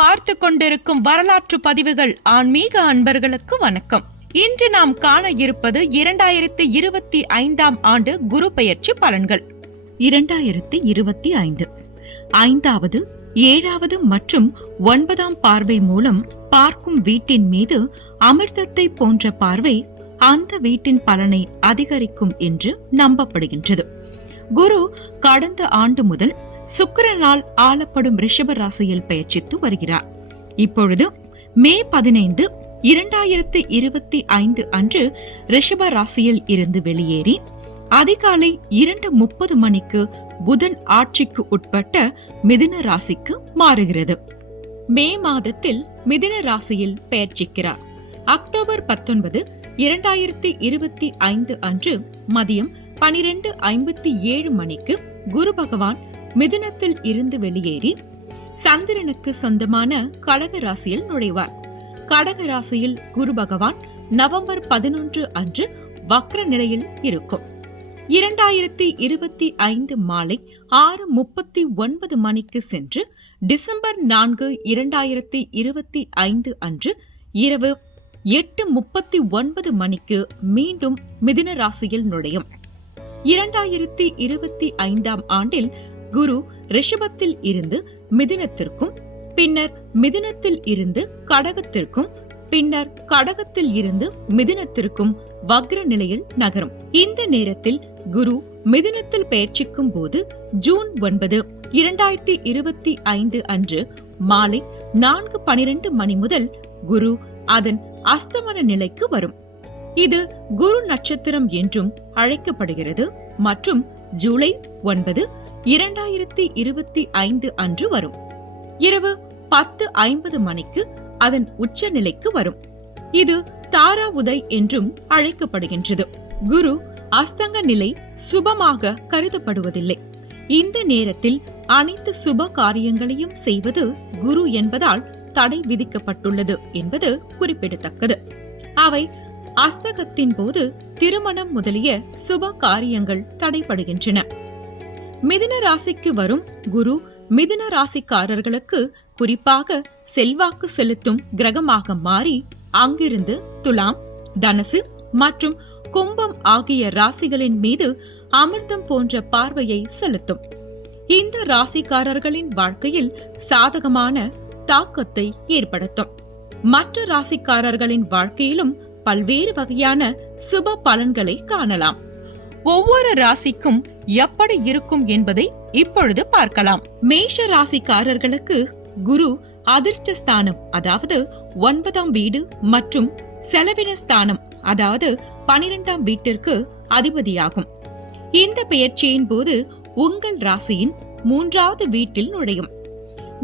பார்த்து கொண்டிருக்கும் வரலாற்று பதிவுகள் ஆன்மீக அன்பர்களுக்கு வணக்கம். இன்று நாம் காண இருப்பது இரண்டாயிரத்தி இருபத்தி ஐந்தாம் ஆண்டு குரு பெயர்ச்சி பலன்கள். இரண்டாயிரத்தி இருபத்தி ஐந்து. ஐந்தாவது ஏழாவது மற்றும் ஒன்பதாம் பார்வை மூலம் பார்க்கும் வீட்டின் மீது அமிர்தத்தை போன்ற பார்வை அந்த வீட்டின் பலனை அதிகரிக்கும் என்று நம்பப்படுகின்றது. குரு கடந்த ஆண்டு முதல் சுக்கரனால் ஆளப்படும் ரிஷப ராசியில் பயிற்சித்து வருகிறார். இப்பொழுது மே பதினைந்து இரண்டாயிரத்து இருபத்தி ஐந்து அன்று ரிஷப ராசியில் இருந்து வெளியேறி அதிகாலை இரண்டு முப்பது மணிக்கு புதன் ஆட்சிக்கு உட்பட்ட மிதுன ராசிக்கு மாறுகிறது. மே மாதத்தில் மிதுன ராசியில் பெயர்ச்சிக்கிறார் அக்டோபர் பத்தொன்பது இரண்டாயிரத்தி இருபத்தி ஐந்து அன்று மதியம் பனிரெண்டு ஐம்பத்தி ஏழு மணிக்கு குரு பகவான் மிதுனத்தில் இருந்து வெளியேறி சந்திரனுக்கு சொந்தமான கடக ராசியில் நுழைவார். கடக ராசியில் குரு பகவான் நவம்பர் பதினொன்று அன்று வக்ர நிலையில் இருக்கும். இரண்டாயிரத்தி இருபத்தி ஐந்து மாலை ஆறு முப்பத்தி ஒன்பது மணிக்கு சென்று டிசம்பர் நான்கு இரண்டாயிரத்தி இருபத்தி ஐந்து அன்று இரவு எட்டு முப்பத்தி ஒன்பது மணிக்கு மீண்டும் மிதுன ராசியில் நுழையும். இரண்டாயிரத்தி இருபத்தி ஐந்தாம் ஆண்டில் குரு ரிஷபத்தில் இருந்து மிதுனத்திற்கும் பின்னர் மிதுனத்தில் இருந்து கடகத்திற்கும் பின்னர் கடகத்தில் இருந்து மிதுனத்திற்கும் வக்ர நிலையில் நகரும். இந்த நேரத்தில் குரு மிதுனத்தில் பயிற்சிக்கும் போது ஜூன் ஒன்பது இரண்டாயிரத்தி இருபத்தி ஐந்து அன்று மாலை நான்கு பனிரெண்டு மணி முதல் குரு அதன் அஸ்தமன நிலைக்கு வரும். இது குரு நட்சத்திரம் என்றும் அழைக்கப்படுகிறது. மற்றும் ஜூலை ஒன்பது இரண்டாயிரத்தி இருபத்தி ஐந்து அன்று வரும். இரவு பத்து ஐம்பது மணிக்கு அதன் உச்சநிலைக்கு வரும். இது தாரா உதய் என்றும் அழைக்கப்படுகின்றது. குரு அஸ்தங்க நிலை சுபமாக கருதப்படுவதில்லை. இந்த நேரத்தில் அனைத்து சுப காரியங்களையும் செய்வது குரு என்பதால் தடை விதிக்கப்பட்டுள்ளது என்பது குறிப்பிடத்தக்கது. அவை அஸ்தகத்தின் போது திருமணம் முதலிய சுப காரியங்கள் தடைபடுகின்றன. மிதுன ராசிக்கு வரும் குரு மிதுன ராசிக்காரர்களுக்கு குறிப்பாக செல்வாக்கு செலுத்தும் கிரகமாக மாறி அங்கிருந்து துலாம் தனசு மற்றும் கும்பம் ஆகிய ராசிகளின் மீது அமிர்தம் போன்ற பார்வையை செலுத்தும். இந்த ராசிக்காரர்களின் வாழ்க்கையில் சாதகமான தாக்கத்தை ஏற்படுத்தும். மற்ற ராசிக்காரர்களின் வாழ்க்கையிலும் பல்வேறு வகையான சுப பலன்களை காணலாம். ஒவ்வொரு ராசிக்கும் எப்படி இருக்கும் என்பதை இப்பொழுது பார்க்கலாம். மேஷ ராசிக்காரர்களுக்கு குரு அதிர்ஷ்ட ஸ்தானம் அதாவது ஒன்பதாம் வீடு மற்றும் செலவின ஸ்தானம் அதாவது பனிரெண்டாம் வீட்டிற்கு அதிபதியாகும். இந்த பெயர்ச்சியின் போது உங்கள் ராசியின் மூன்றாவது வீட்டில் நுழையும்.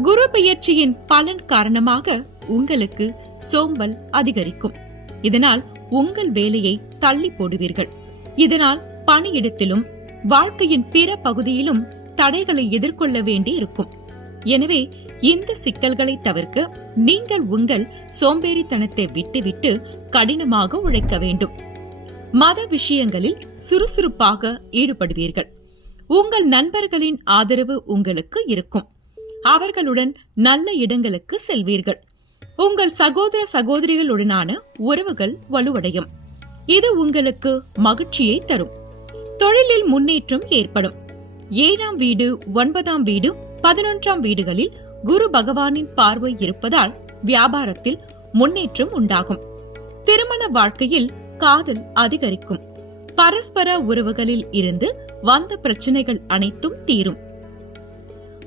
குரு பெயர்ச்சியின் பலன் காரணமாக உங்களுக்கு சோம்பல் அதிகரிக்கும். இதனால் உங்கள் வேலையை தள்ளி போடுவீர்கள். இதனால் பணியிடத்திலும் வாழ்க்கையின் பிற பகுதியிலும் தடைகளை எதிர்கொள்ள வேண்டி இருக்கும் எனவே இந்த சிக்கல்களை தவிர்க்க நீங்கள் உங்கள் சோம்பேறித்தனத்தை விட்டுவிட்டு கடினமாக உழைக்க வேண்டும். மத விஷயங்களில் சுறுசுறுப்பாக ஈடுபடுவீர்கள். உங்கள் நண்பர்களின் ஆதரவு உங்களுக்கு இருக்கும். அவர்களுடன் நல்ல இடங்களுக்கு செல்வீர்கள். உங்கள் சகோதர சகோதரிகளுடனான உறவுகள் வலுவடையும். இது உங்களுக்கு மகிழ்ச்சியை தரும். தொழிலில் முன்னேற்றம் ஏற்படும். ஏழாம் வீடு ஒன்பதாம் வீடு பதினொன்றாம் வீடுகளில் குரு பகவானின் பார்வை இருப்பதால் வியாபாரத்தில் முன்னேற்றம் உண்டாகும். திருமண வாழ்க்கையில் காதல் அதிகரிக்கும். பரஸ்பர உறவுகளில் இருந்து வந்த பிரச்சனைகள் அனைத்தும் தீரும்.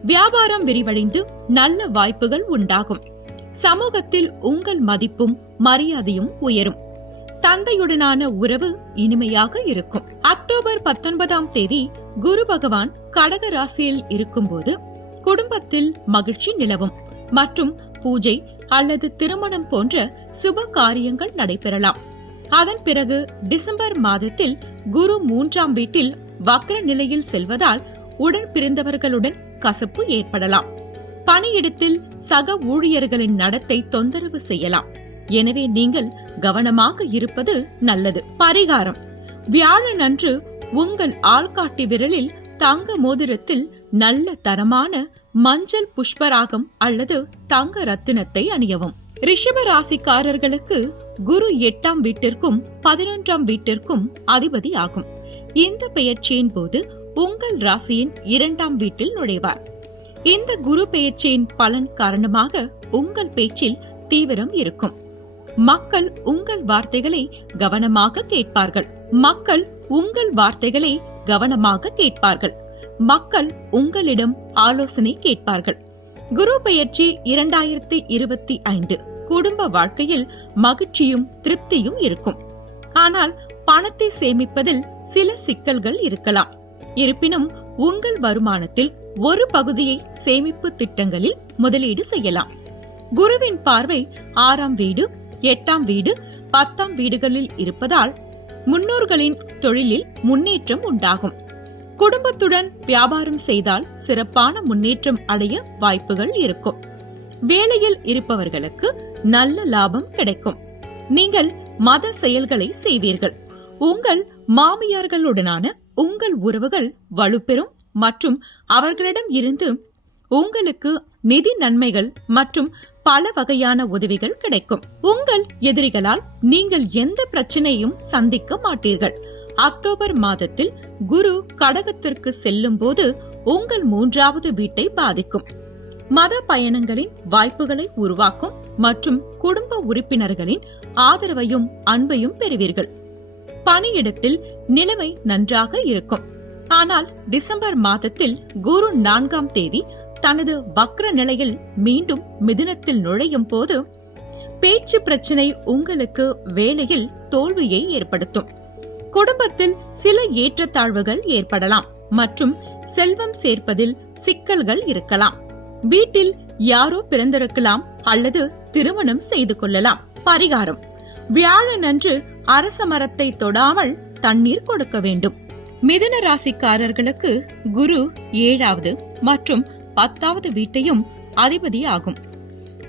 வியாபாரம் விரிவடைந்து நல்ல வாய்ப்புகள் உண்டாகும். சமூகத்தில் உங்கள் மதிப்பும் மரியாதையும் உயரும். தந்தையுடனான உறவு இனிமையாக இருக்கும். அக்டோபர் பத்தொன்பதாம் தேதி குரு பகவான் கடக ராசியில் இருக்கும்போது குடும்பத்தில் மகிழ்ச்சி நிலவும். மற்றும் பூஜை அல்லது திருமணம் போன்ற சுப காரியங்கள் நடைபெறலாம். அதன் பிறகு டிசம்பர் மாதத்தில் குரு மூன்றாம் வீட்டில் வக்ர நிலையில் செல்வதால் உடன் பிரிந்தவர்களுடன் கசப்பு ஏற்படலாம். பணியிடத்தில் சக ஊழியர்களின் நடத்தை தொந்தரவு செய்யலாம். எனவே நீங்கள் கவனமாக இருப்பது நல்லது. பரிகாரம். வியாழன் அன்று உங்கள் ஆள்காட்டி விரலில் தங்க மோதிரத்தில் நல்ல தரமான மஞ்சள் புஷ்பராகம் அல்லது தங்க ரத்தினத்தை அணியவும். ரிஷப ராசிக்காரர்களுக்கு குரு எட்டாம் வீட்டிற்கும் பதினொன்றாம் வீட்டிற்கும் அதிபதி ஆகும். இந்த பெயர்ச்சியின் போது உங்கள் ராசியின் இரண்டாம் வீட்டில் நுழைவார். இந்த குரு பெயர்ச்சியின் பலன் காரணமாக உங்கள் பேச்சில் தீவிரம் இருக்கும். மக்கள் உங்கள் வார்த்தைகளை கவனமாக கேட்பார்கள். மக்கள் உங்கள் வார்த்தைகளை கவனமாக கேட்பார்கள். மக்கள் உங்களிடம் ஆலோசனை கேட்பார்கள். குரு பெயர்ச்சி இரண்டாயிரத்தி இருபத்தி ஐந்து. குடும்ப வாழ்க்கையில் மகிழ்ச்சியும் திருப்தியும் இருக்கும். ஆனால் பணத்தை சேமிப்பதில் சில சிக்கல்கள் இருக்கலாம். இருப்பினும் உங்கள் வருமானத்தில் ஒரு பகுதியை சேமிப்பு திட்டங்களில் முதலீடு செய்யலாம். குருவின் பார்வை ஆறாம் வீடு எட்டாம் வீடு பத்தாம் வீடுகளில் இருப்பதால் முன்னோர்களின் தொழிலில் முன்னேற்றம் உண்டாகும். குடும்பத்துடன் வியாபாரம் செய்தால் சிறப்பான முன்னேற்றம் அடைய வாய்ப்புகள் இருக்கும். வேலையில் இருப்பவர்களுக்கு நல்ல லாபம் கிடைக்கும். நீங்கள் மத செயல்களை செய்வீர்கள். உங்கள் மாமியார்களுடனான உங்கள் உறவுகள் வலுப்பெறும் மற்றும் அவர்களிடம் இருந்து உங்களுக்கு நிதி நன்மைகள் மற்றும் பல வகையான உதவிகள் கிடைக்கும். உங்கள் எதிரிகளால் நீங்கள் எந்த பிரச்சனையும் சந்திக்க மாட்டீர்கள். அக்டோபர் மாதத்தில் குரு கடகத்திற்கு செல்லும் போது உங்கள் மூன்றாவது வீட்டை பாதிக்கும். மத பயணங்களின் வாய்ப்புகளை உருவாக்கும் மற்றும் குடும்ப உறுப்பினர்களின் ஆதரவையும் அன்பையும் பெறுவீர்கள். பணியிடத்தில் நிலைமை நன்றாக இருக்கும். ஆனால் டிசம்பர் மாதத்தில் குரு நான்காம் தேதி தனது வக்ர நிலையில் மீண்டும் மிதுனத்தில் நுழையும் போது பேச்சு பிரச்சனை உங்களுக்கு வேலையில் தோல்வியை ஏற்படுத்தும். குடும்பத்தில் சில ஏற்றத்தாழ்வுகள் ஏற்படலாம் மற்றும் செல்வம் சேர்ப்பதில் சிக்கல்கள் இருக்கலாம். வீட்டில் யாரோ பிறந்திருக்கலாம் அல்லது திருமணம் செய்து கொள்ளலாம். பரிகாரம். வியாழன் அன்று அரச மரத்தை தொடாமல் தண்ணீர் கொடுக்க வேண்டும். மிதுன ராசிக்காரர்களுக்கு குரு ஏழாவது மற்றும் பத்தாவது வீட்டையும் அதிபதி ஆகும்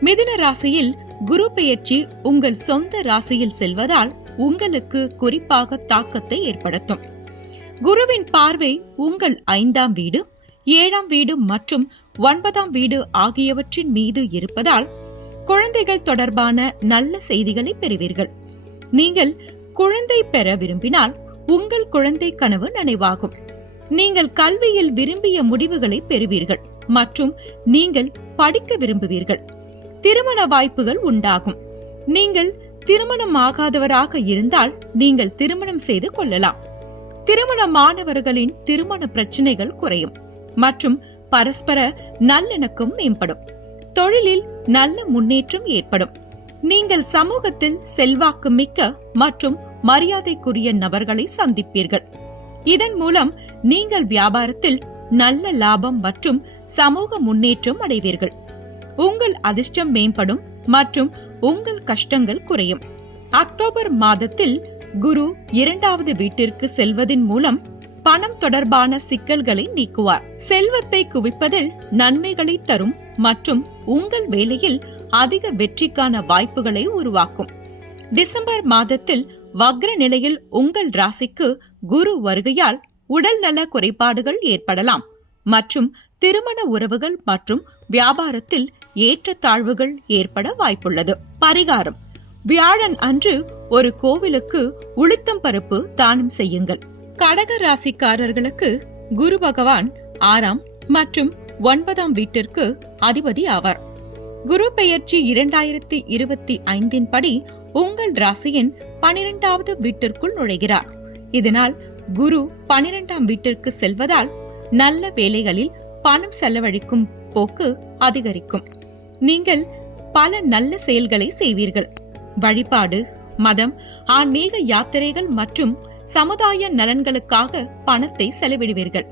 மிதுன ராசியில் குரு பெயர்ச்சி உங்கள் சொந்த ராசியில் செல்வதால் உங்களுக்கு குறிப்பாக தாக்கத்தை ஏற்படுத்தும். குருவின் பார்வை உங்கள் ஐந்தாம் வீடு ஏழாம் வீடு மற்றும் ஒன்பதாம் வீடு ஆகியவற்றின் மீது இருப்பதால் குழந்தைகள் தொடர்பான நல்ல செய்திகளை பெறுவீர்கள். நீங்கள் குழந்தை பெற விரும்பினால் உங்கள் குழந்தை கனவு நினைவாகும். நீங்கள் கல்வியில் விரும்பிய முடிவுகளை பெறுவீர்கள். மற்றும் நீங்கள் படிக்க விரும்புவீர்கள். திருமண வாய்ப்புகள் உண்டாகும். நீங்கள் திருமணம் ஆகாதவராக இருந்தால் நீங்கள் திருமணம் செய்து கொள்ளலாம். திருமணமானவர்களின் திருமண பிரச்சனைகள் குறையும் மற்றும் பரஸ்பர நல்லிணக்கம் மேம்படும். தொழிலில் நல்ல முன்னேற்றம் ஏற்படும். நீங்கள் சமூகத்தில் செல்வாக்கு மிக்க மற்றும் மரியாதைக்குரிய நபர்களை சந்திப்பீர்கள். இதன் மூலம் நீங்கள் வியாபாரத்தில் நல்ல லாபம் மற்றும் சமூக முன்னேற்றம் அடைவீர்கள். உங்கள் அதிர்ஷ்டம் மேம்படும் மற்றும் உங்கள் கஷ்டங்கள் குறையும். அக்டோபர் மாதத்தில் குரு இரண்டாவது வீட்டிற்கு செல்வதன் மூலம் பணம் தொடர்பான சிக்கல்களை நீக்குவார். செல்வத்தை குவிப்பதில் நன்மைகளை தரும் மற்றும் உங்கள் வேலையில் அதிக வெற்றிக்கான வாய்ப்புகளை உருவாக்கும். டிசம்பர் மாதத்தில் வக்ர நிலையில் உங்கள் ராசிக்கு குரு வருகையால் உடல் நல குறைபாடுகள் ஏற்படலாம். மற்றும் திருமண உறவுகள் மற்றும் வியாபாரத்தில் ஏற்றத்தாழ்வுகள் ஏற்பட வாய்ப்புள்ளது. பரிகாரம். வியாழன் அன்று ஒரு கோவிலுக்கு உளுத்தம் பருப்பு தானம் செய்யுங்கள். கடக ராசிக்காரர்களுக்கு குரு பகவான் ஆறாம் மற்றும் ஒன்பதாம் வீட்டிற்கு அதிபதி ஆவார். குரு பெயர்ச்சி இரண்டாயிரத்தி இருபத்தி ஐந்தின் படி உங்கள் ராசியின் பனிரெண்டாவது வீட்டிற்குள் நுழைகிறார். இதனால் குரு பனிரெண்டாம் வீட்டிற்கு செல்வதால் நல்ல வேலைகளில் பணம் செலவழிக்கும் போக்கு அதிகரிக்கும். நீங்கள் பல நல்ல செயல்களை செய்வீர்கள். வழிபாடு மதம் ஆன்மீக யாத்திரைகள் மற்றும் சமுதாய நலன்களுக்காக பணத்தை செலவிடுவீர்கள்.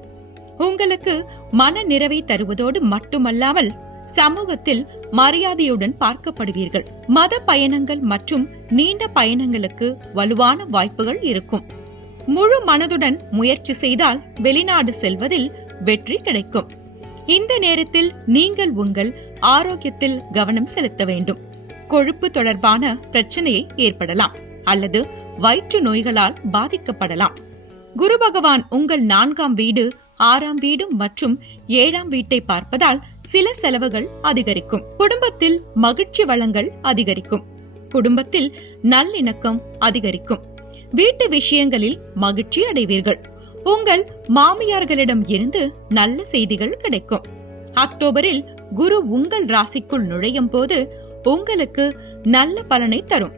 உங்களுக்கு மன நிறைவை தருவதோடு மட்டுமல்லாமல் சமூகத்தில் மரியாதையுடன் பார்க்கப்படுவீர்கள். மத பயணங்கள் மற்றும் நீண்ட பயணங்களுக்கு வலுவான வாய்ப்புகள் இருக்கும். முழு மனதுடன் முயற்சி செய்தால் வெளிநாடு செல்வதில் வெற்றி கிடைக்கும். இந்த நேரத்தில் நீங்கள் உங்கள் ஆரோக்கியத்தில் கவனம் செலுத்த வேண்டும். கொழுப்பு தொடர்பான பிரச்சனையை ஏற்படலாம் அல்லது வயிற்று நோய்களால் பாதிக்கப்படலாம். குரு பகவான் உங்கள் நான்காம் வீடு ஆறாம் வீடு மற்றும் ஏழாம் வீட்டை பார்ப்பதால் சில செலவுகள் அதிகரிக்கும். குடும்பத்தில் மகிழ்ச்சி வளங்கள் அதிகரிக்கும். குடும்பத்தில் நல்லிணக்கம் அதிகரிக்கும். வீட்டு விஷயங்களில் மகிழ்ச்சி அடைவீர்கள். உங்கள் மாமியார்களிடம் இருந்து நல்ல செய்திகள் கிடைக்கும். அக்டோபரில் குரு உங்கள் ராசிக்குள் நுழையும் போது உங்களுக்கு நல்ல பலனை தரும்.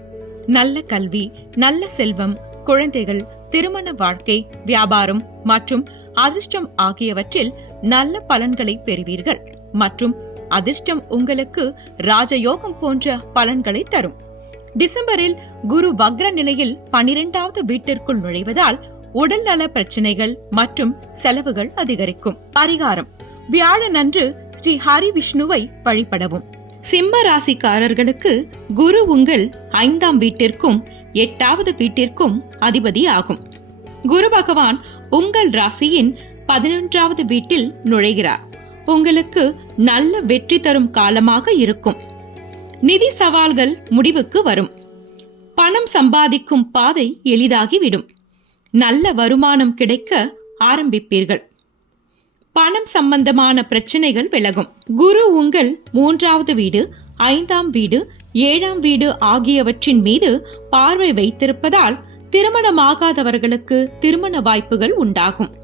நல்ல கல்வி நல்ல செல்வம் குழந்தைகள் திருமண வாழ்க்கை வியாபாரம் மற்றும் அதிர்ஷ்டம் ஆகியவற்றில் நல்ல பலன்களை பெறுவீர்கள். மற்றும் அதிர்ஷ்டம் உங்களுக்கு ராஜயோகம் போன்ற பலன்களை தரும். டிசம்பரில் குரு வக்ர நிலையில் பனிரெண்டாவது வீட்டிற்குள் நுழைவதால் உடல் நல பிரச்சனைகள் மற்றும் செலவுகள் அதிகரிக்கும். பரிகாரம். வியாழனன்று ஸ்ரீ ஹரி விஷ்ணுவை வழிபடவும். சிம்ம ராசிக்காரர்களுக்கு குரு உங்கள் ஐந்தாம் வீட்டிற்கும் எட்டாவது வீட்டிற்கும் அதிபதி ஆகும். குரு பகவான் உங்கள் ராசியின் பதினொன்றாவது வீட்டில் நுழைகிறார். உங்களுக்கு நல்ல வெற்றி தரும் காலமாக இருக்கும். நிதி சவால்கள் முடிவுக்கு வரும். பணம் சம்பாதிக்கும் பாதை எளிதாகிவிடும். நல்ல வருமானம் கிடைக்க ஆரம்பிப்பீர்கள். பணம் சம்பந்தமான பிரச்சனைகள் விலகும். குரு உங்கள் மூன்றாவது வீடு ஐந்தாம் வீடு ஏழாம் வீடு ஆகியவற்றின் மீது பார்வை வைத்திருப்பதால் திருமணமாகாதவர்களுக்கு திருமண வாய்ப்புகள் உண்டாகும்.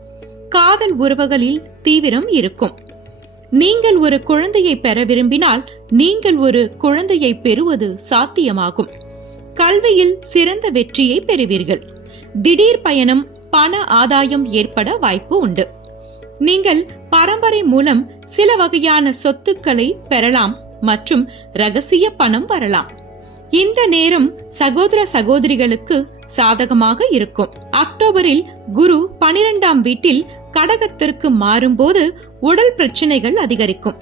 காதல் உறவுகளில் தீவிரம் இருக்கும். நீங்கள் ஒரு குழந்தையை பெற விரும்பினால் நீங்கள் ஒரு குழந்தையை பெறுவது சாத்தியமாகும். கல்வியில் சிறந்த வெற்றியை பெறுவீர்கள். திடீர் பயணம் பண ஆதாயம் ஏற்பட வாய்ப்பு உண்டு. நீங்கள் பரம்பரை மூலம் சில வகையான சொத்துக்களை பெறலாம் மற்றும் ரகசிய பணம் வரலாம். இந்த நேரம் சகோதர சகோதரிகளுக்கு சாதகமாக இருக்கும். அக்டோபரில் குரு பனிரெண்டாம் வீட்டில் கடகத்திற்கு மாறும்போது உடல் பிரச்சனைகள் அதிகரிக்கும்.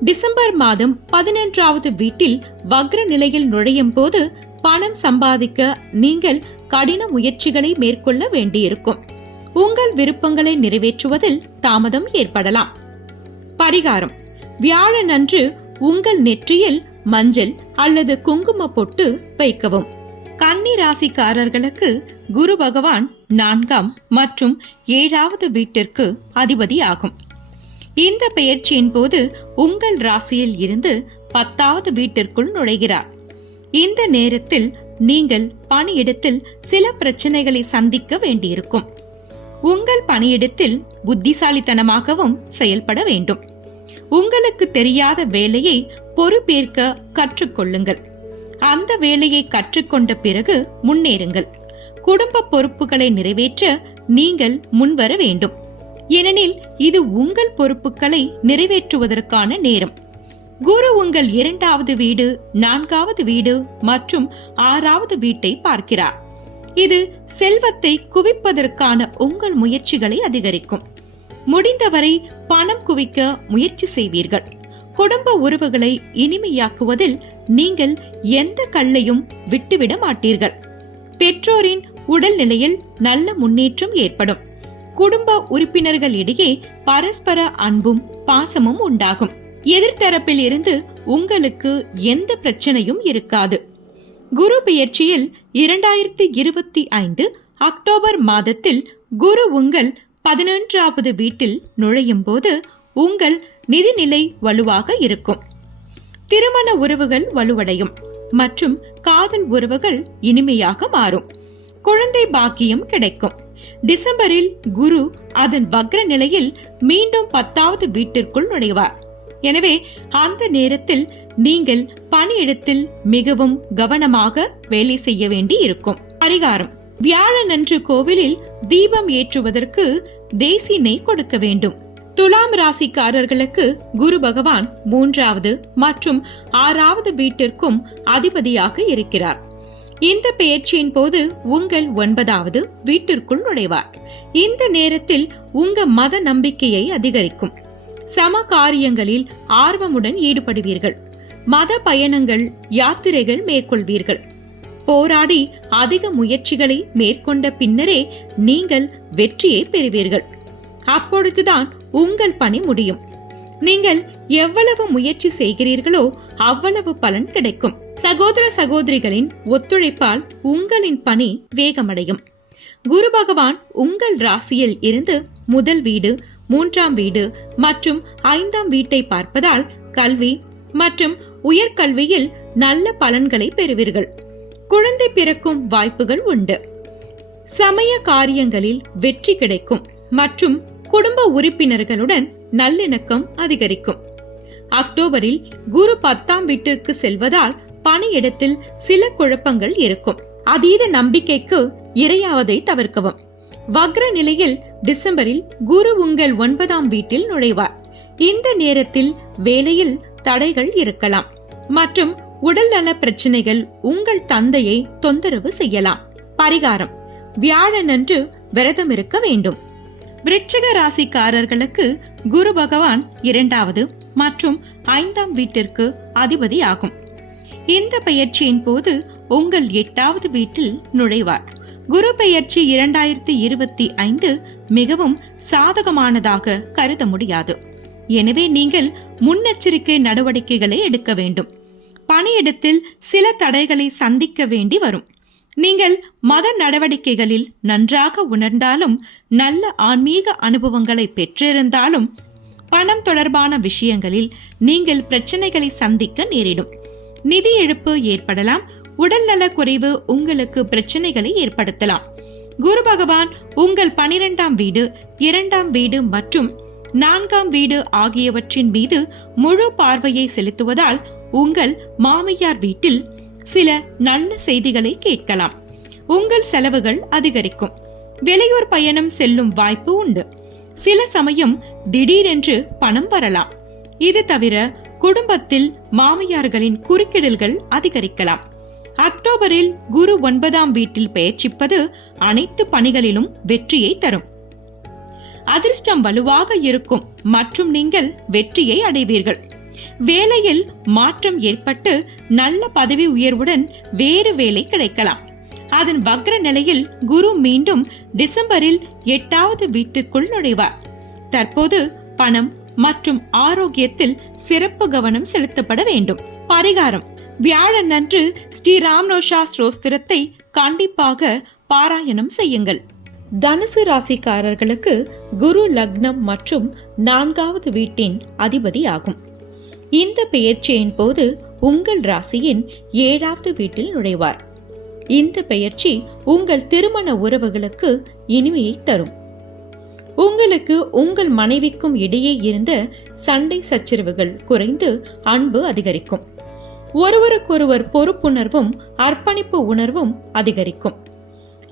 டிசம்பர் மாதம் பதினொன்றாவது வீட்டில் வக்ர நிலையில் நுழையும் போது பணம் சம்பாதிக்க நீங்கள் கடின முயற்சிகளை மேற்கொள்ள வேண்டியிருக்கும். உங்கள் விருப்பங்களை நிறைவேற்றுவதில் தாமதம் ஏற்படலாம். பரிகாரம். வியாழன் அன்று உங்கள் நெற்றியில் மஞ்சள் அல்லது குங்கும பொட்டு வைக்கவும். கன்னி ராசிக்காரர்களுக்கு குரு பகவான் நான்காம் மற்றும் ஏழாவது வீட்டிற்கு அதிபதி ஆகும் இந்த பெயர்ச்சியின் போது உங்கள் ராசியில் இருந்து பத்தாவது வீட்டிற்குள் நுழைகிறார். இந்த நேரத்தில் நீங்கள் பணியிடத்தில் சில பிரச்சனைகளை சந்திக்க வேண்டியிருக்கும். உங்கள் பணியிடத்தில் புத்திசாலித்தனமாகவும் செயல்பட வேண்டும். உங்களுக்கு தெரியாத வேலையை பொறுப்பேற்க கற்றுக்கொள்ளுங்கள். அந்த வேலையை கற்றுக்கொண்ட பிறகு முன்னேறுங்கள். குடும்ப பொறுப்புகளை நிறைவேற்ற நீங்கள் முன்வர வேண்டும். ஏனெனில் இது உங்கள் பொறுப்புகளை நிறைவேற்றுவதற்கான நேரம். குரு உங்கள் இரண்டாவது வீடு நான்காவது வீடு மற்றும் ஆறாவது வீட்டை பார்க்கிறார். இது செல்வத்தை குவிப்பதற்கான உங்கள் முயற்சிகளை அதிகரிக்கும். முடிந்தவரை பணம் குவிக்க முயற்சி செய்வீர்கள். குடும்ப உறவுகளை இனிமையாக்குவதில் நீங்கள் எந்த கல்லையும் விட்டுவிட மாட்டீர்கள். பெற்றோரின் உடல் நிலையில் நல்ல முன்னேற்றம் ஏற்படும். குடும்ப உறுப்பினர்களிடையே பரஸ்பர அன்பும் பாசமும் உண்டாகும். எதிர்த்தரப்பில் இருந்து உங்களுக்கு எந்த பிரச்சனையும் இருக்காது. குரு பெயர்ச்சியில் இரண்டாயிரத்தி இருபத்தி ஐந்து அக்டோபர் மாதத்தில் குரு உங்கள் பதினொன்றாவது வீட்டில் நுழையும் போது உங்கள் நிதிநிலை வலுவாக இருக்கும். திருமண உறவுகள் வலுவடையும் மற்றும் காதல் உறவுகள் இனிமையாக மாறும். குழந்தை பாக்கியம் கிடைக்கும். டிசம்பரில் குரு அதன் வக்ர நிலையில் மீண்டும் பத்தாவது வீட்டிற்குள் நுழைவார். எனவே அந்த நேரத்தில் நீங்கள் பணியிடத்தில் மிகவும் கவனமாக வேலை செய்ய வேண்டி இருக்கும். பரிகாரம். வியாழனன்று கோவிலில் தீபம் ஏற்றுவதற்கு தேசி நெய் கொடுக்க வேண்டும். துலாம் ராசிக்காரர்களுக்கு குரு பகவான் மூன்றாவது மற்றும் ஆறாவது வீட்டிற்கும் அதிபதியாக இருக்கிறார். இந்த பெயர்ச்சியின் போது உங்கள் ஒன்பதாவது வீட்டிற்குள் நுழைவார். இந்த நேரத்தில் உங்க மத நம்பிக்கையை அதிகரிக்கும். சம காரியங்களில் ஆர்வமுடன் ஈடுபடுவீர்கள். மத பயணங்கள் யாத்திரைகள் மேற்கொள்வீர்கள். போராடி அதிக முயற்சிகளை மேற்கொண்ட பின்னரே நீங்கள் வெற்றியை பெறுவீர்கள். அப்பொழுதுதான் உங்கள் பணி முடியும். நீங்கள் எவ்வளவு முயற்சி செய்கிறீர்களோ அவ்வளவு பலன் கிடைக்கும். சகோதர சகோதரிகளின் ஒத்துழைப்பால் உங்களின் பணி வேகமடையும். குரு பகவான் உங்கள் ராசியில் இருந்து முதல் வீடு மூன்றாம் வீடு மற்றும் ஐந்தாம் வீட்டை பார்ப்பதால் கல்வி மற்றும் உயர்கல்வியில் நல்ல பலன்களை பெறுவீர்கள். குழந்தை பிறக்கும் வாய்ப்புகள் உண்டு. சமய காரியங்களில் வெற்றி கிடைக்கும் மற்றும் குடும்ப உறுப்பினர்களுடன் நல்லிணக்கம் அதிகரிக்கும். அக்டோபரில் குரு பத்தாம் வீட்டிற்கு செல்வதால் பணியிடத்தில் சில குழப்பங்கள் இருக்கும். அதீத நம்பிக்கைக்கு இரையாவதை தவிர்க்கவும். வக்ர நிலையில் டிசம்பரில் குரு உங்கள் ஒன்பதாம் வீட்டில் நுழைவார். இந்த நேரத்தில் வேலையில் தடைகள் இருக்கலாம். மற்றும் உடல்நல பிரச்சனைகள் உங்கள் தந்தையை தொந்தரவு செய்யலாம். பரிகாரம். வியாழனன்று விரதம் இருக்க வேண்டும். விருட்சிக ராசிக்காரர்களுக்கு குரு பகவான் இரண்டாவது மற்றும் ஐந்தாம் வீட்டிற்கு அதிபதி ஆகும் இந்த பெயர்ச்சியின் போது உங்கள் எட்டாவது வீட்டில் நுழைவார். குரு பெயர்ச்சி இரண்டாயிரத்தி இருபத்தி ஐந்து மிகவும் சாதகமானதாக கருத முடியாது. எனவே நீங்கள் முன்னெச்சரிக்கை நடவடிக்கைகளை எடுக்க வேண்டும். பணியிடத்தில் சில தடைகளை சந்திக்க வேண்டி வரும். நீங்கள் மத நடவடிக்கைகளில் நன்றாக உணர்ந்தாலும் நல்ல ஆன்மீக அனுபவங்களை பெற்றிருந்தாலும் பணம் தொடர்பான விஷயங்களில் நீங்கள் பிரச்சனைகளை சந்திக்க நேரிடும். நிதி இழப்பு ஏற்படலாம். உடல்நல குறைவு உங்களுக்கு பிரச்சனைகளை ஏற்படுத்தலாம். குரு பகவான் உங்கள் பனிரெண்டாம் வீடு இரண்டாம் வீடு மற்றும் நான்காம் வீடு ஆகியவற்றின் மீது முழு பார்வையை செலுத்துவதால் உங்கள் மாமியார் வீட்டில் சில நல்ல செய்திகளை கேட்கலாம். உங்கள் செலவுகள் அதிகரிக்கும். வெளியூர் பயணம் செல்லும் வாய்ப்பு உண்டு. சில சமயம் திடீரென்று பணம் வரலாம். இது தவிர குடும்பத்தில் மாமியார்களின் குறுக்கிடல்கள் அதிகரிக்கலாம். அக்டோபரில் குரு ஒன்பதாம் வீட்டில் பயிற்சிப்பது அனைத்து பணிகளிலும் வெற்றியை தரும். அதிர்ஷ்டம் வலுவாக இருக்கும் மற்றும் நீங்கள் வெற்றியை அடைவீர்கள். வேலையில் மாற்றம் ஏற்பட்டு நல்ல பதவி உயர்வுடன் வேறு வேலை கிடைக்கலாம். அதன் வக்ர நிலையில் குரு மீண்டும் டிசம்பரில் எட்டாவது வீட்டுக்குள் நுழைவார். தற்போது பணம் மற்றும் ஆரோக்கியத்தில் சிறப்பு கவனம் செலுத்தப்பட வேண்டும். பரிகாரம். வியாழன் அன்று ஸ்ரீ ராம்ரோஷா ஸ்ரோஸ்திரத்தை கண்டிப்பாக பாராயணம் செய்யுங்கள். தனுசு ராசிக்காரர்களுக்கு குரு லக்னம் மற்றும் நான்காவது வீட்டின் அதிபதி ஆகும். இந்த பெயர்ச்சியின் போது உங்கள் ராசியின் ஏழாவது வீட்டில் நுழைவார். இந்த பெயர்ச்சி உங்கள் திருமண உறவுகளுக்கு இனிமையை தரும். உங்களுக்கு உங்கள் மனைவிக்கும் இடையே இருந்த சண்டை சச்சரவுகள் குறைந்து அன்பு அதிகரிக்கும். ஒருவருக்கொருவர் பொறுப்புணர்வும் அர்ப்பணிப்பு உணர்வும் அதிகரிக்கும்.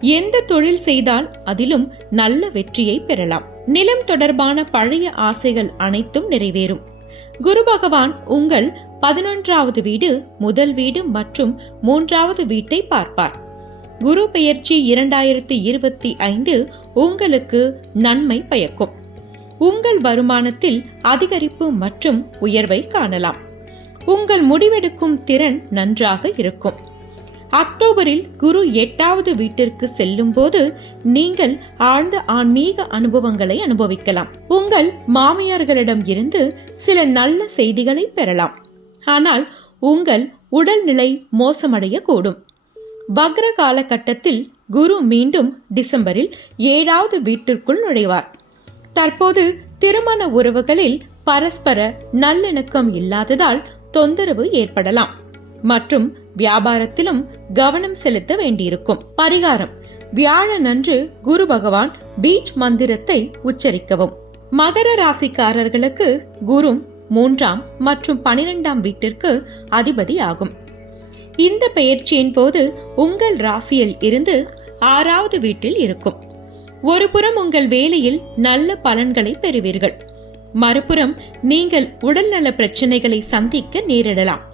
எந்த தொழில் செய்தால் அதிலும் நல்ல வெற்றியை பெறலாம். நிலம் தொடர்பான பழைய ஆசைகள் அனைத்தும் நிறைவேறும். குரு பகவான் உங்கள் பதினொன்றாவது வீடு முதல் வீடு மற்றும் மூன்றாவது வீட்டை பார்ப்பார். குரு பெயர்ச்சி இரண்டாயிரத்தி இருபத்தி ஐந்து உங்களுக்கு நன்மை பயக்கும். உங்கள் வருமானத்தில் அதிகரிப்பு மற்றும் உயர்வை காணலாம். உங்கள் முடிவெடுக்கும் திறன் நன்றாக இருக்கும். அக்டோபரில் குரு எட்டாவது வீட்டிற்கு செல்லும் போது நீங்கள் ஆழ்ந்த ஆன்மீக அனுபவங்களை அனுபவிக்கலாம். உங்கள் மாமியார்களிடம் இருந்து சில நல்ல செய்திகளை பெறலாம். ஆனால் உங்கள் உடல்நிலை மோசமடையக்கூடும். வக்ர காலகட்டத்தில் குரு மீண்டும் டிசம்பரில் ஏழாவது வீட்டிற்குள் நுழைவார். தற்போது திருமண உறவுகளில் பரஸ்பர நல்லிணக்கம் இல்லாததால் தொந்தரவு ஏற்படலாம். மற்றும் வியாபாரத்திலும் கவனம் செலுத்த வேண்டியிருக்கும். பரிகாரம். வியாழனன்று குரு பகவான் பீச் மந்திரத்தை உச்சரிக்கவும். மகர ராசிக்காரர்களுக்கு குரு மூன்றாம் மற்றும் பனிரெண்டாம் வீட்டிற்கு அதிபதி ஆகும் இந்த பெயர்ச்சியின் போது உங்கள் ராசியில் இருந்து ஆறாவது வீட்டில் இருக்கும். ஒருபுறம் உங்கள் வேலையில் நல்ல பலன்களை பெறுவீர்கள். மறுபுறம் நீங்கள் உடல்நல பிரச்சனைகளை சந்திக்க நேரிடலாம்.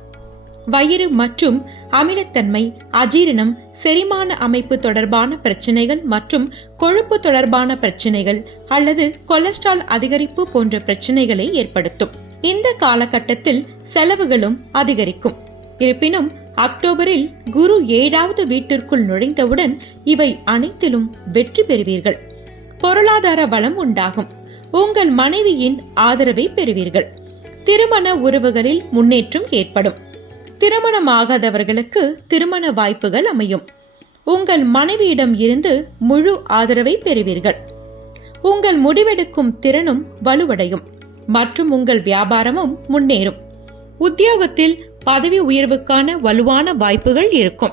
வயிறு மற்றும் அமிலத்தன்மை அஜீரணம் செரிமான அமைப்பு தொடர்பான பிரச்சனைகள் மற்றும் கொழுப்பு தொடர்பான பிரச்சனைகள் அல்லது கொலஸ்ட்ரால் அதிகரிப்பு போன்ற பிரச்சனைகளை ஏற்படுத்தும். இந்த காலகட்டத்தில் செலவுகளும் அதிகரிக்கும். இருப்பினும் அக்டோபரில் குரு ஏழாவது வீட்டிற்குள் நுழைந்தவுடன் இவை அனைத்திலும் வெற்றி பெறுவீர்கள். பொருளாதார வளம் உண்டாகும். உங்கள் மனைவியின் ஆதரவை பெறுவீர்கள். திருமண உறவுகளில் முன்னேற்றம் ஏற்படும். திருமணமாகாதவர்களுக்கு திருமண வாய்ப்புகள் அமையும். உங்கள் மனைவியிடம் இருந்து முழு ஆதரவை பெறுவீர்கள். உங்கள் முடிவெடுக்கும் திறனும் வலுவடையும். மற்றும் உங்கள் வியாபாரமும் முன்னேறும். உத்தியோகத்தில் பதவி உயர்வுக்கான வலுவான வாய்ப்புகள் இருக்கும்.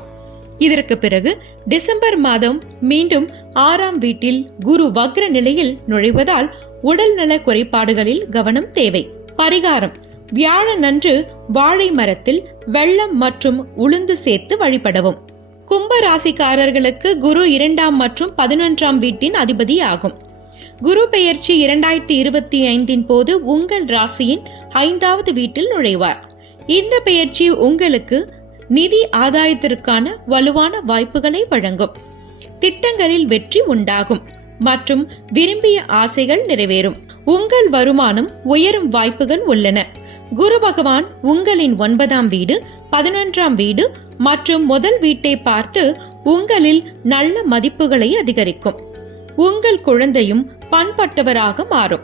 இதற்கு பிறகு டிசம்பர் மாதம் மீண்டும் ஆறாம் வீட்டில் குரு வக்ர நிலையில் நுழைவதால் உடல்நல குறைபாடுகளில் கவனம் தேவை. பரிகாரம். வியாழன் அன்று வாழை மரத்தில் வெள்ளம் மற்றும் உளுந்து சேர்த்து வழிபடவும். கும்ப ராசிக்காரர்களுக்கு குரு இரண்டாம் மற்றும் பதினொன்றாம் வீட்டின் அதிபதி ஆகும். குரு பெயர்ச்சி இரண்டாயிரத்தி இருபத்தி ஐந்தின் போது உங்கள் ராசியின் ஐந்தாவது வீட்டில் நுழைவார். இந்த பெயர்ச்சி உங்களுக்கு நிதி ஆதாயத்திற்கான வலுவான வாய்ப்புகளை வழங்கும். திட்டங்களில் வெற்றி உண்டாகும் மற்றும் விரும்பிய ஆசைகள் நிறைவேறும். உங்கள் வருமானம் உயரும் வாய்ப்புகள் உள்ளன. குரு பகவான் உங்களின் ஒன்பதாம் வீடு பதினொன்றாம் வீடு மற்றும் முதல் வீட்டை பார்த்து உங்களில் நல்ல மதிப்புகளை அதிகரிக்கும். உங்கள் குழந்தையும் பண்பட்டவராக மாறும்.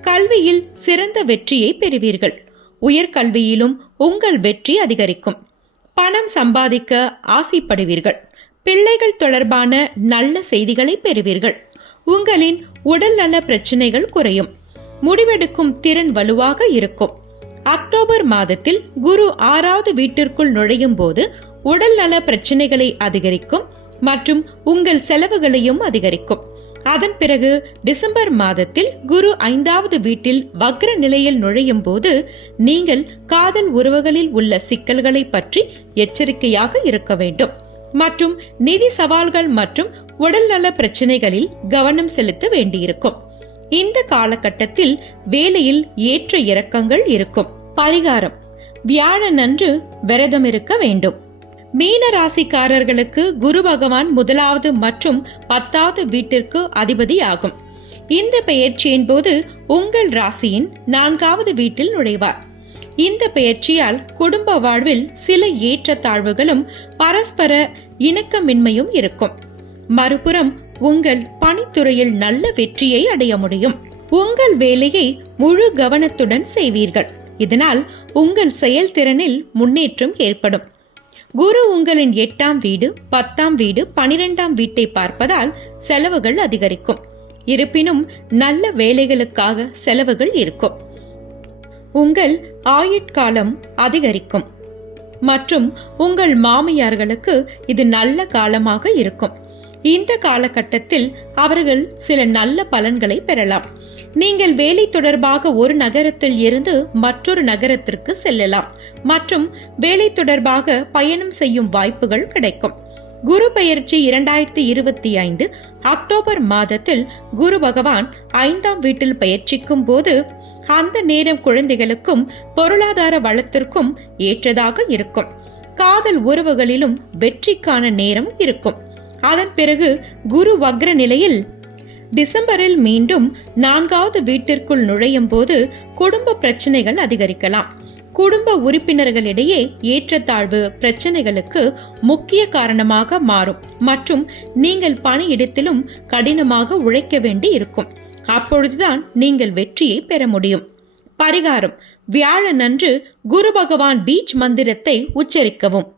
கல்வியில் சிறந்த வெற்றியை பெறுவீர்கள். உயர்கல்வியிலும் உங்கள் வெற்றி அதிகரிக்கும். பணம் சம்பாதிக்க ஆசைப்படுவீர்கள். பிள்ளைகள் தொடர்பான நல்ல செய்திகளை பெறுவீர்கள். உங்களின் உடல் நல பிரச்சனைகள் குறையும். முடிவெடுக்கும் திறன் வலுவாக இருக்கும். அக்டோபர் மாதத்தில் குரு ஆறாவது வீட்டிற்குள் நுழையும் போது உடல் நல பிரச்சனைகளை அதிகரிக்கும் மற்றும் உங்கள் செலவுகளையும் அதிகரிக்கும். அதன் பிறகு டிசம்பர் மாதத்தில் குரு ஐந்தாவது வீட்டில் வக்ர நிலையில் நுழையும் போது நீங்கள் காதல் உறவுகளில் உள்ள சிக்கல்களை பற்றி எச்சரிக்கையாக இருக்க வேண்டும். மற்றும் நிதி சவால்கள் மற்றும் உடல்நல பிரச்சனைகளில் கவனம் செலுத்த வேண்டியிருக்கும். இந்த காலகட்டத்தில் வேலையில் ஏற்ற இறக்கங்கள் இருக்கும். பரிகாரம். வியாழன் அன்று விரதம் இருக்க வேண்டும். மீன ராசிக்காரர்களுக்கு குரு பகவான் முதலாவது மற்றும் பத்தாவது வீட்டிற்கு அதிபதி ஆகும் இந்த பெயர்ச்சியின் போது உங்கள் ராசியின் நான்காவது வீட்டில் நுழைவார். இந்த பெயர்ச்சியால் குடும்ப வாழ்வில் சில ஏற்றத்தாழ்வுகளும் பரஸ்பர இணக்கமின்மையும் இருக்கும். மறுபுறம் உங்கள் பணித்துறையில் நல்ல வெற்றியை அடைய முடியும். உங்கள் வேலையை முழு கவனத்துடன் செய்வீர்கள். இதனால் உங்கள் செயல்திறனில் முன்னேற்றம் ஏற்படும். குரு உங்களின் எட்டாம் வீடு பத்தாம் வீடு பனிரெண்டாம் வீட்டை பார்ப்பதால் செலவுகள் அதிகரிக்கும். இருப்பினும் நல்ல வேலைகளுக்காக செலவுகள் இருக்கும். உங்கள் ஆயுட்காலம் அதிகரிக்கும். மற்றும் உங்கள் மாமியார்களுக்கு இது நல்ல காலமாக இருக்கும். இந்த காலகட்டத்தில் அவர்கள் சில நல்ல பலன்களை பெறலாம். நீங்கள் வேலை தொடர்பாக ஒரு நகரத்தில் இருந்து மற்றொரு நகரத்திற்கு செல்லலாம். மற்றும் வேலை தொடர்பாக பயணம் செய்யும் வாய்ப்புகள் கிடைக்கும். குரு பெயர்ச்சி இரண்டாயிரத்தி இருபத்தி ஐந்து அக்டோபர் மாதத்தில் குரு பகவான் ஐந்தாம் வீட்டில் பயிற்சிக்கும் போது அந்த நேரம் குழந்தைகளுக்கும் பொருளாதார வளத்திற்கும் ஏற்றதாக இருக்கும். காதல் உறவுகளிலும் வெற்றிக்கான நேரம் இருக்கும். அதன் பிறகு குரு வக்ர நிலையில் டிசம்பரில் மீண்டும் நான்காவது வீட்டிற்குள் நுழையும் போது குடும்ப பிரச்சனைகள் அதிகரிக்கலாம். குடும்ப உறுப்பினர்களிடையே ஏற்றத்தாழ்வு பிரச்சனைகளுக்கு முக்கிய காரணமாக மாறும். மற்றும் நீங்கள் பணியிடத்திலும் கடினமாக உழைக்க வேண்டி இருக்கும். அப்பொழுதுதான் நீங்கள் வெற்றியை பெற முடியும். பரிகாரம். வியாழன் அன்று குரு பகவான் பீச் மந்திரத்தை உச்சரிக்கவும்.